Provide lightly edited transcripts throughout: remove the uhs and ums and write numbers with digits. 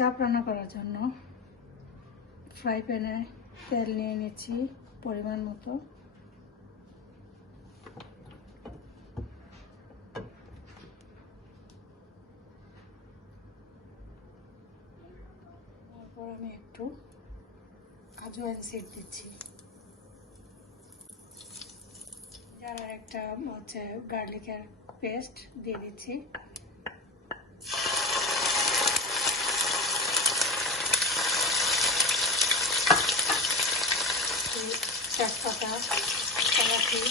চাপ রান্না করার জন্য ফ্রাই প্যানে তেল নিয়ে নিচ্ছি পরিমাণ মতো। তারপর আমি একটু আজওয়াইন সিড দিচ্ছি, আর একটা হচ্ছে গার্লিকের পেস্ট দিয়ে দিচ্ছি। তেজপাতা, কলাফি,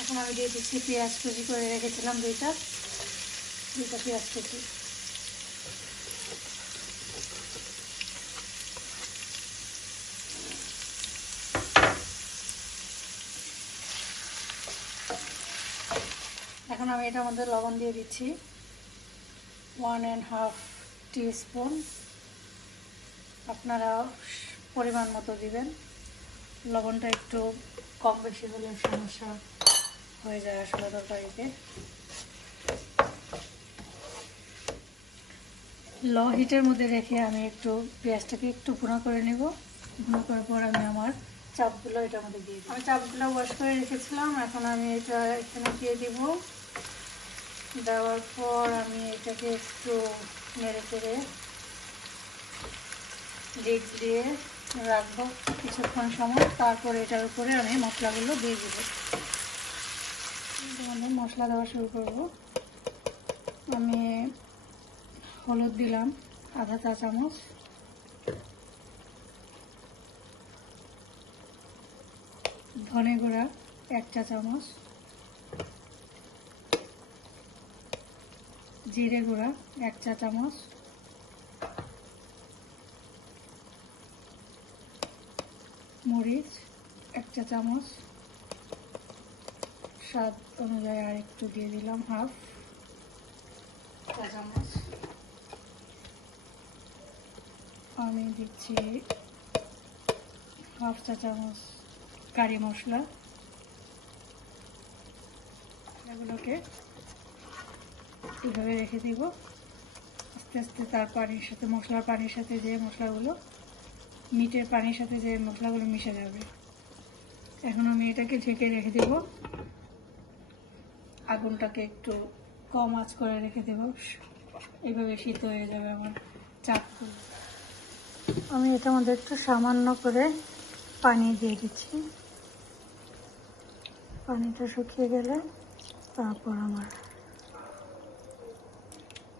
এখন আমি দিয়ে দিচ্ছি পেঁয়াজ কুচি করে রেখেছিলাম দুইটা পেঁয়াজ কুচি। এখন আমি এটার মধ্যে লবণ দিয়ে দিচ্ছি 1.5 টিস্পুন। আপনারা পরিমাণ মতো দিবেন। লবণটা একটু কম বেশি হলে সমস্যা হয়ে যায় আসলে তরকারিতে। লো হিটের মধ্যে রেখে আমি একটু পেঁয়াজটাকে একটু ভুনা করে নেব। ভুনা করার পর আমি আমার চাপগুলো এটার মধ্যে দিয়ে দিই। আমি চাপগুলো ওয়াশ করে রেখেছিলাম, এখন আমি এটা এখানে দিয়ে দিব। দেওয়ার পর আমি এটাকে একটু নেড়ে চেড়ে ঢেক দিয়ে রাখবো কিছুক্ষণ সময়। তারপর এটার উপরে আমি মশলাগুলো দিয়ে দিব। আমি মশলা দেওয়া শুরু করব। আমি হলুদ দিলাম আধা চা চামচ, ধনে গুঁড়া 1 চা চামচ, জিরে গুঁড়া 1 চা চামচ, মরিচ 1 চা চামচ, স্বাদ অনুযায়ী আর একটু দিয়ে দিলাম 1/2 চা চামচ। আমি দিচ্ছি 1/2 চা চামচ কারি মশলা। এগুলোকে এইভাবে রেখে দিব। আস্তে আস্তে তার পানির সাথে মশলার পানির সাথে যে মশলাগুলো মিটের পানির সাথে যে মশলাগুলো মিশে যাবে। এখন আমি এটাকে ঢেকে রেখে দেব। আগুনটাকে একটু কম আঁচ করে রেখে দেব। এইভাবে সিদ্ধ হয়ে যাবে আমার চাপগুলো। আমি এটার মধ্যে একটু সামান্য করে পানি দিয়ে দিচ্ছি। পানিটা শুকিয়ে গেলে তারপর আমার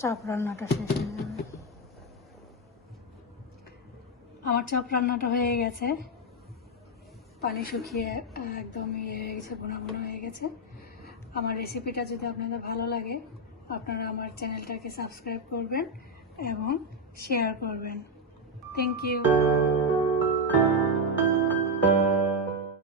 চাপ রান্নাটা শেষ হয়ে যাবে। আমার চাপ রান্নাটা হয়ে গেছে, পানি শুকিয়ে একদম ইয়ে হয়ে গেছে, ভুনা ভুনা হয়ে গেছে। আমার রেসিপিটা যদি আপনাদের ভালো লাগে আপনারা আমার চ্যানেলটাকে সাবস্ক্রাইব করবেন এবং শেয়ার করবেন। Thank you.